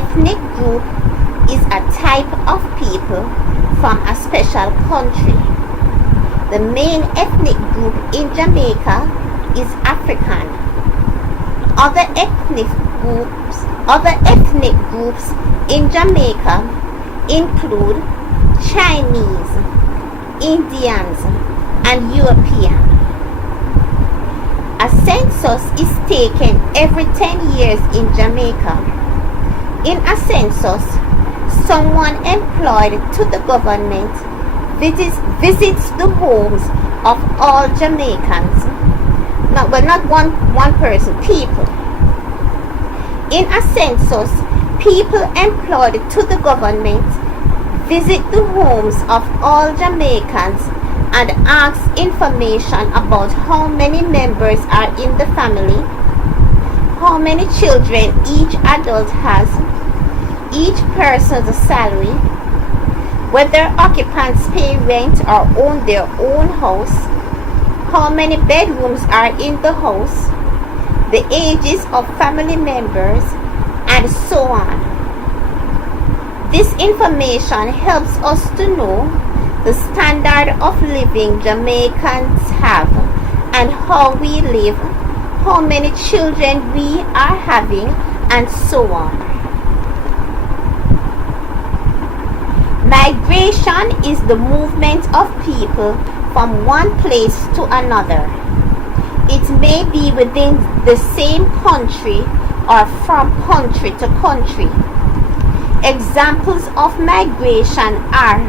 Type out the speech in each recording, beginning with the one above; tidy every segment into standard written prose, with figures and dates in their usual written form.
ethnic group is a type of people from a special country. The main ethnic group in Jamaica is African. Other ethnic groups in Jamaica include Chinese, Indians, and European. A census is taken every 10 years in Jamaica. In a census, someone employed to the government visits the homes of all Jamaicans. Not one person, people. In a census, people employed to the government visit the homes of all Jamaicans and ask information about how many members are in the family, how many children each adult has, each person's salary, whether occupants pay rent or own their own house, how many bedrooms are in the house, the ages of family members, and so on. This information helps us to know the standard of living Jamaicans have and how we live, how many children we are having, and so on. Migration is the movement of people from one place to another. It may be within the same country or from country to country. Examples of migration are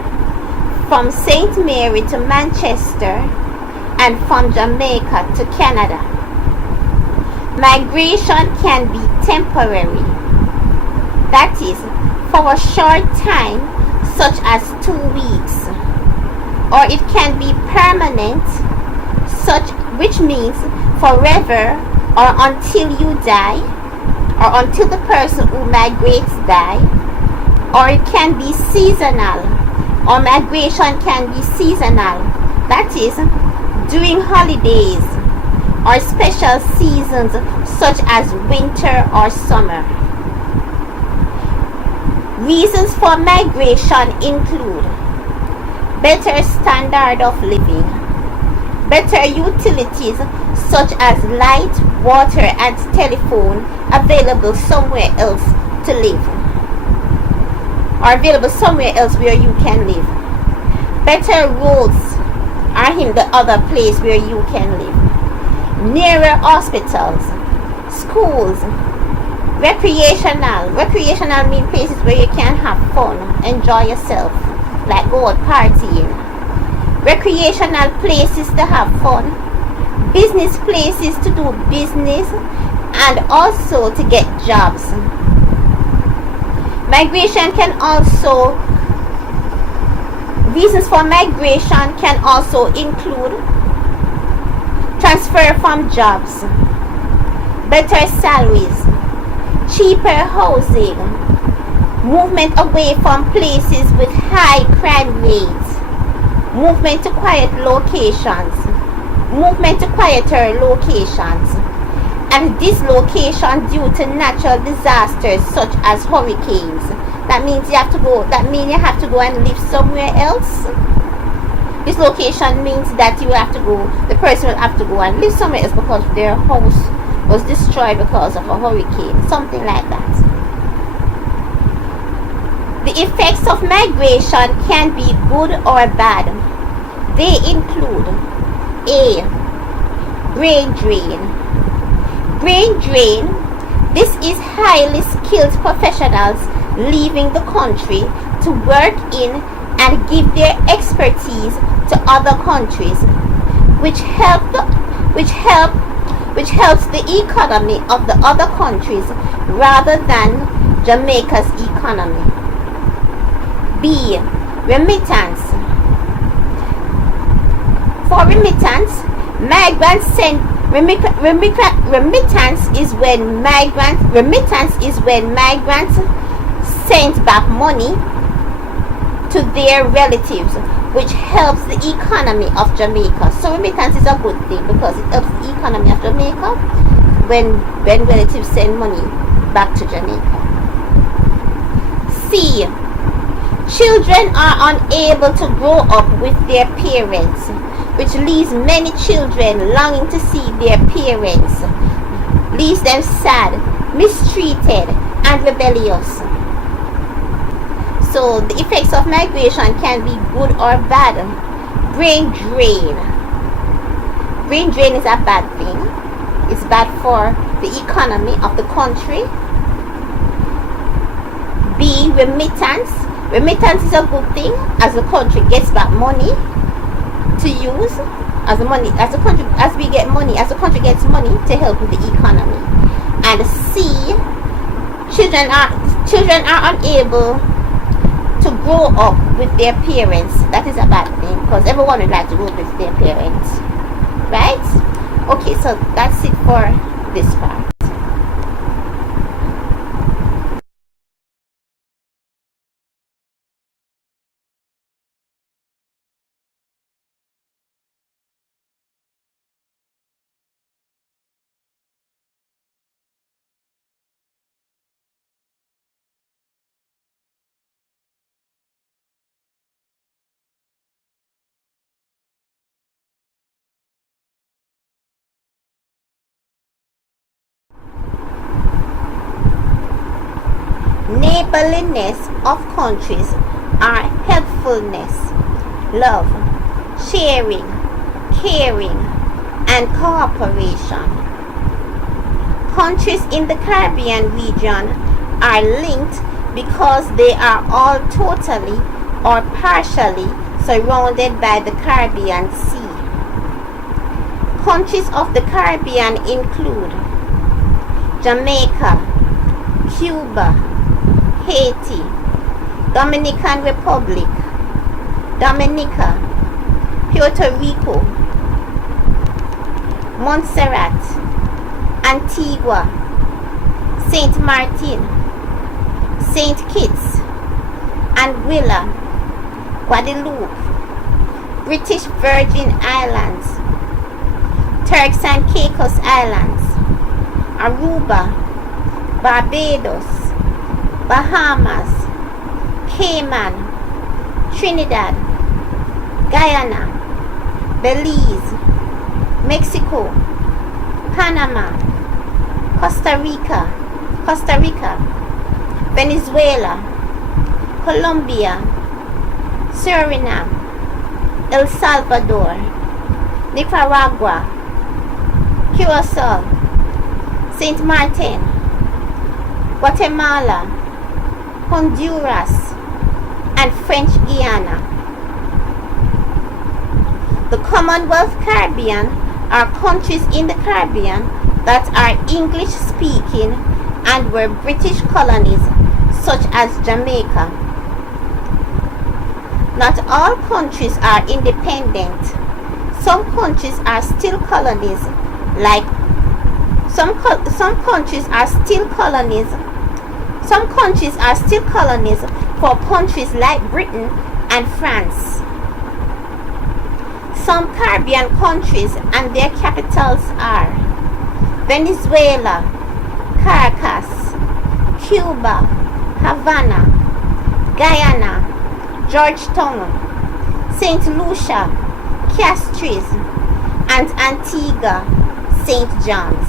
from St. Mary to Manchester and from Jamaica to Canada. Migration can be temporary, that is, for a short time, such as 2 weeks, or it can be permanent, which means forever or until you die, or until the person who migrates die, or it can be seasonal, or migration can be seasonal, that is, during holidays or special seasons such as winter or summer. Reasons for migration include better standard of living, better utilities such as light, water, and telephone available somewhere else to live, or available somewhere else where you can live. Better roads are in the other place where you can live. Nearer hospitals, schools, recreational mean places where you can have fun, enjoy yourself, like go out partying. Recreational places to have fun, business places to do business, and also to get jobs. Reasons for migration can also include transfer from jobs, better salaries, cheaper housing, movement away from places with high crime rates, movement to quieter locations, and dislocation due to natural disasters such as hurricanes. That means you have to go and live somewhere else. Dislocation means that the person will have to go and live somewhere else because their house was destroyed because of a hurricane, something like that. The effects of migration can be good or bad. They include A. Brain drain. Brain drain, this is highly skilled professionals leaving the country to work in and give their expertise to other countries, which helps the economy of the other countries rather than Jamaica's economy. B. Remittance. For remittance, migrants send remittance is when migrants send back money to their relatives, which helps the economy of Jamaica. So remittance is a good thing because it helps the economy of Jamaica when relatives send money back to Jamaica. C. Children are unable to grow up with their parents, which leaves many children longing to see their parents, leaves them sad, mistreated, and rebellious. So the effects of migration can be good or bad. Brain drain. Brain drain is a bad thing. It's bad for the economy of the country. B. Remittance. Remittance is a good thing as the country gets back money to use. As the country gets money to help with the economy. And C. Children are unable to grow up with their parents. That is a bad thing because everyone would like to grow up with their parents, right? Okay, so that's it for this part. Neighborliness of countries are helpfulness, love, sharing, caring, and cooperation. Countries in the Caribbean region are linked because they are all totally or partially surrounded by the Caribbean Sea. Countries of the Caribbean include Jamaica, Cuba, Haiti, Dominican Republic, Dominica, Puerto Rico, Montserrat, Antigua, Saint Martin, Saint Kitts, Anguilla, Guadeloupe, British Virgin Islands, Turks and Caicos Islands, Aruba, Barbados, Bahamas, Cayman, Trinidad, Guyana, Belize, Mexico, Panama, Costa Rica, Venezuela, Colombia, Suriname, El Salvador, Nicaragua, Curacao, Saint Martin, Guatemala, Honduras, and French Guiana. The Commonwealth Caribbean are countries in the Caribbean that are English speaking and were British colonies, such as Jamaica. Not all countries are independent. Some countries are still colonies, like some countries are still colonies for countries like Britain and France. Some Caribbean countries and their capitals are Venezuela, Caracas, Cuba, Havana, Guyana, Georgetown, St. Lucia, Castries, and Antigua, St. John's.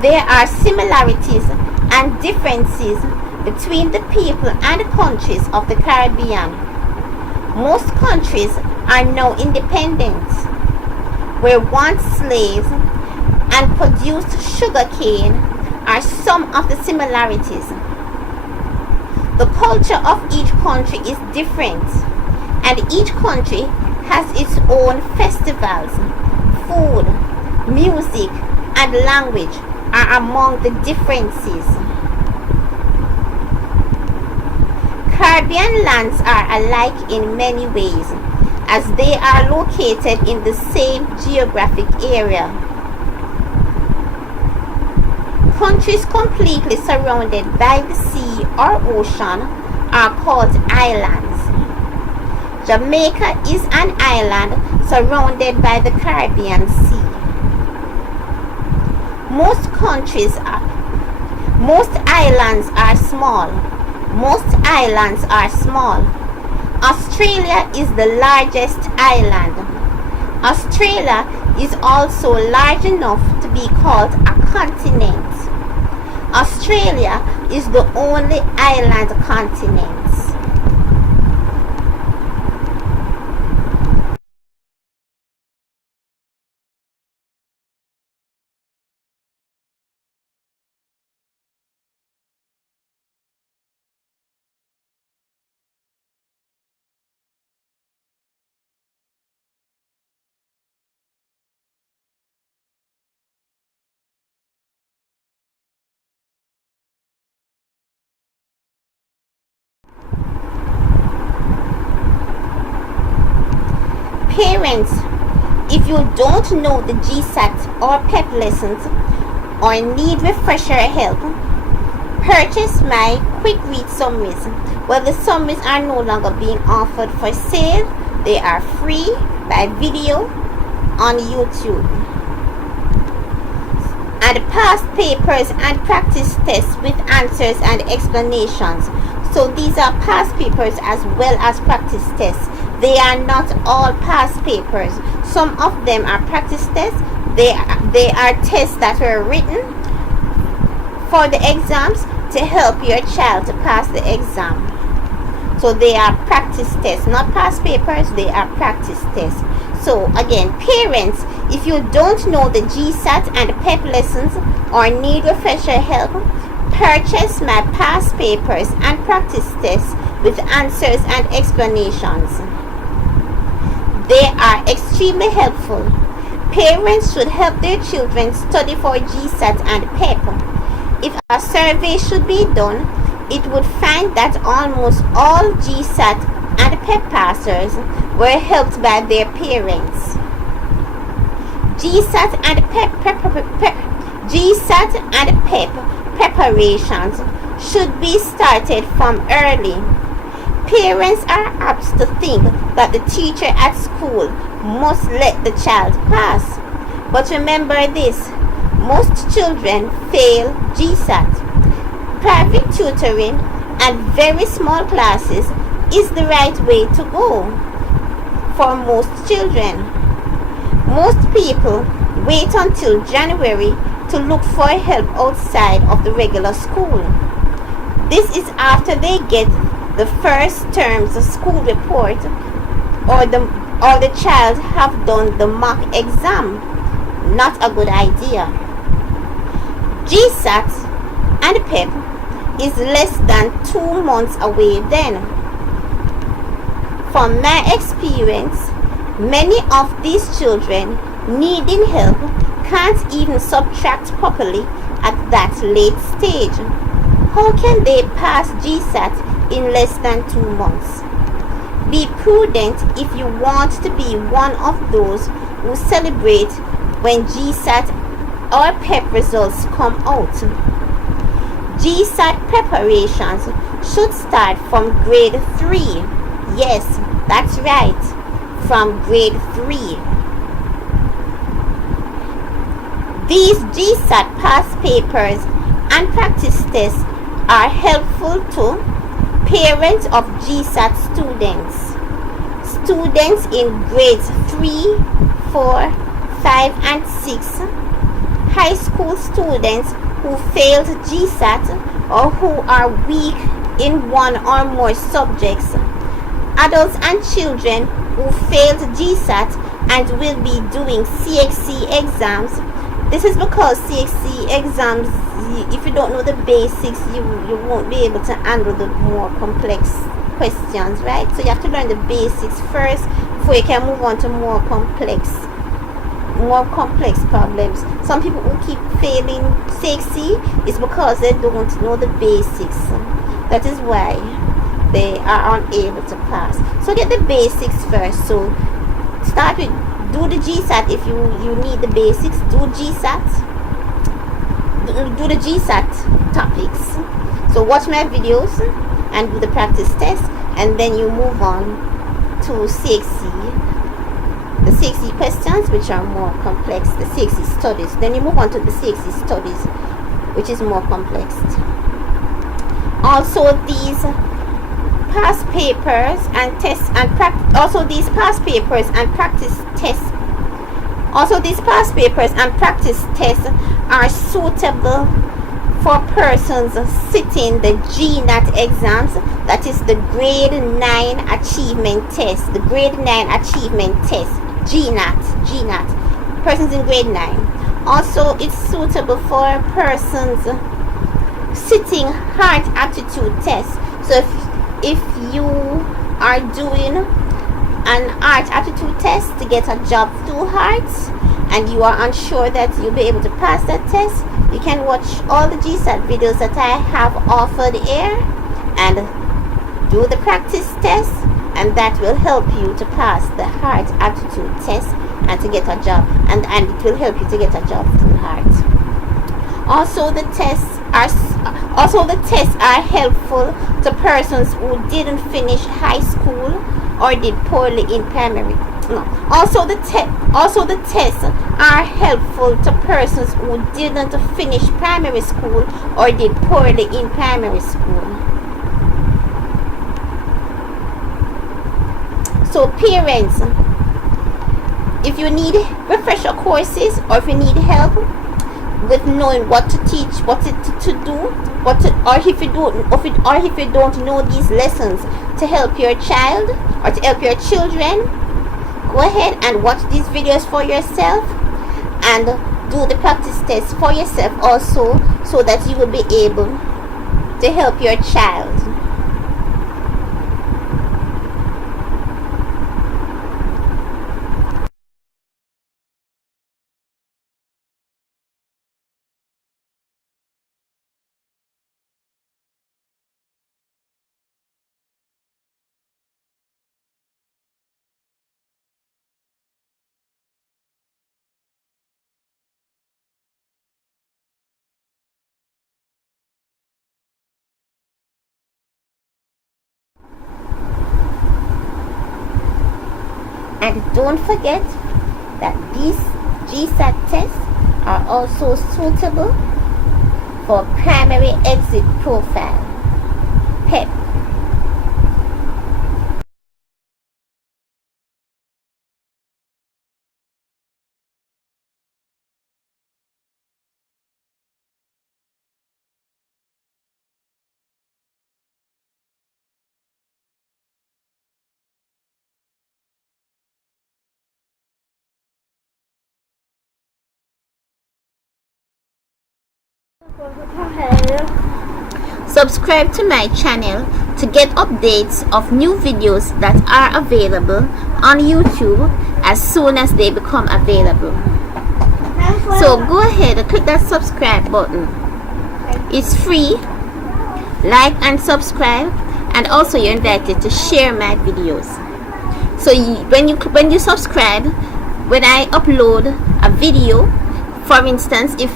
There are similarities and differences between the people and countries of the Caribbean. Most countries are now independent, were once slaves, and produced sugarcane are some of the similarities. The culture of each country is different, and each country has its own festivals. Food, music, and language are among the differences. Caribbean lands are alike in many ways, as they are located in the same geographic area. Countries completely surrounded by the sea or ocean are called islands. Jamaica is an island surrounded by the Caribbean Sea. Most islands are small. Most islands are small. Australia is the largest island. Australia is also large enough to be called a continent. Australia is the only island continent. Parents, if you don't know the GSAt or PEP lessons or need refresher help, purchase my quick read summaries. Well, the summaries are no longer being offered for sale. They are free by video on YouTube. And past papers and practice tests with answers and explanations. So these are past papers as well as practice tests. They are not all past papers. Some of them are practice tests. They are tests that were written for the exams to help your child to pass the exam. So they are practice tests, not past papers. They are practice tests. So again, parents, if you don't know the GSAt and PEP lessons or need refresher help, purchase my past papers and practice tests with answers and explanations. They are extremely helpful. Parents should help their children study for GSAt and PEP. If a survey should be done, it would find that almost all GSAt and PEP passers were helped by their parents. GSAt and PEP preparations should be started from early. Parents are apt to think that the teacher at school must let the child pass. But remember this, most children fail GSAT. Private tutoring and very small classes is the right way to go for most children. Most people wait until January to look for help outside of the regular school. This is after they get the first term's school report or the child have done the mock exam. Not a good idea. GSAT and PEP is less than 2 months away then. From my experience, many of these children needing help can't even subtract properly at that late stage. How can they pass GSAT in less than 2 months? Be prudent if you want to be one of those who celebrate when GSAT or PEP results come out. GSAT preparations should start from grade 3. Yes, that's right, from grade 3. These GSAT past papers and practice tests are helpful to parents of GSAT students, students in grades 3, 4, 5 and 6, high school students who failed GSAT or who are weak in one or more subjects, adults and children who failed GSAT and will be doing CXC exams. This is because CXC exams, if you don't know the basics, you won't be able to handle the more complex questions, right? So you have to learn the basics first before you can move on to more complex problems. Some people who keep failing CXC is because they don't know the basics. That is why they are unable to pass. So get the basics first. So start with, do the GSAT if you need the basics. Do the GSAT topics. So watch my videos and do the practice test, and then you move on to CXC. The CXC questions, which are more complex, the CXC studies. Then you move on to the CXC studies, which is more complex. Also, these past papers and tests and practice. Also, these past papers and practice tests. Also, these past papers and practice tests are suitable for persons sitting the GSAT exams, that is the grade 9 achievement test. The grade 9 achievement test, GSAT. Persons in grade 9. Also, it's suitable for persons sitting heart aptitude test. So if you are doing an art aptitude test to get a job through hearts and you are unsure that you'll be able to pass that test, you can watch all the GSAT videos that I have offered here and do the practice test, and that will help you to pass the heart aptitude test and to get a job, and it will help you to get a job through heart. Also, the tests are helpful to persons who didn't finish high school or did poorly in primary. No. Also, the tests are helpful to persons who didn't finish primary school or did poorly in primary school. So, parents, if you need refresher courses or if you need help with knowing what to teach, what to do, or if you don't know these lessons to help your child or to help your children, go ahead and watch these videos for yourself and do the practice test for yourself also, so that you will be able to help your child. And don't forget that these GSAT tests are also suitable for primary exit profile, PEP. Subscribe to my channel to get updates of new videos that are available on YouTube as soon as they become available. So go ahead and click that subscribe button. It's free. Like and subscribe, and also you're invited to share my videos. So when you subscribe, when I upload a video, for instance, if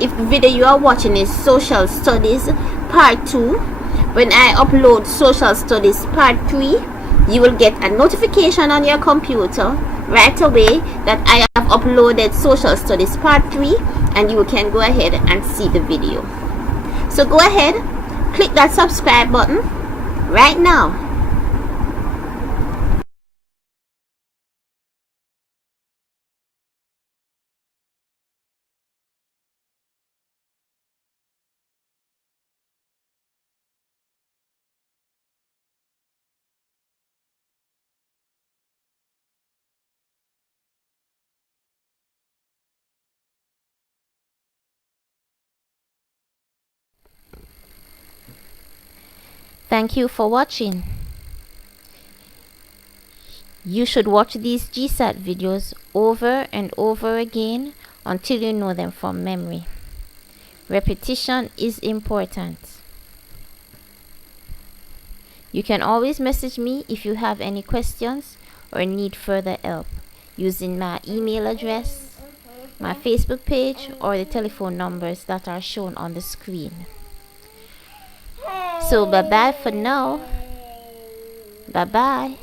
the video you are watching is Social Studies Part 2, when I upload Social Studies Part 3, you will get a notification on your computer right away that I have uploaded Social Studies Part 3, and you can go ahead and see the video. So go ahead, click that subscribe button right now. Thank you for watching. You should watch these GSAT videos over and over again until you know them from memory. Repetition is important. You can always message me if you have any questions or need further help using my email address, my Facebook page, or the telephone numbers that are shown on the screen. So bye bye for now. Bye bye.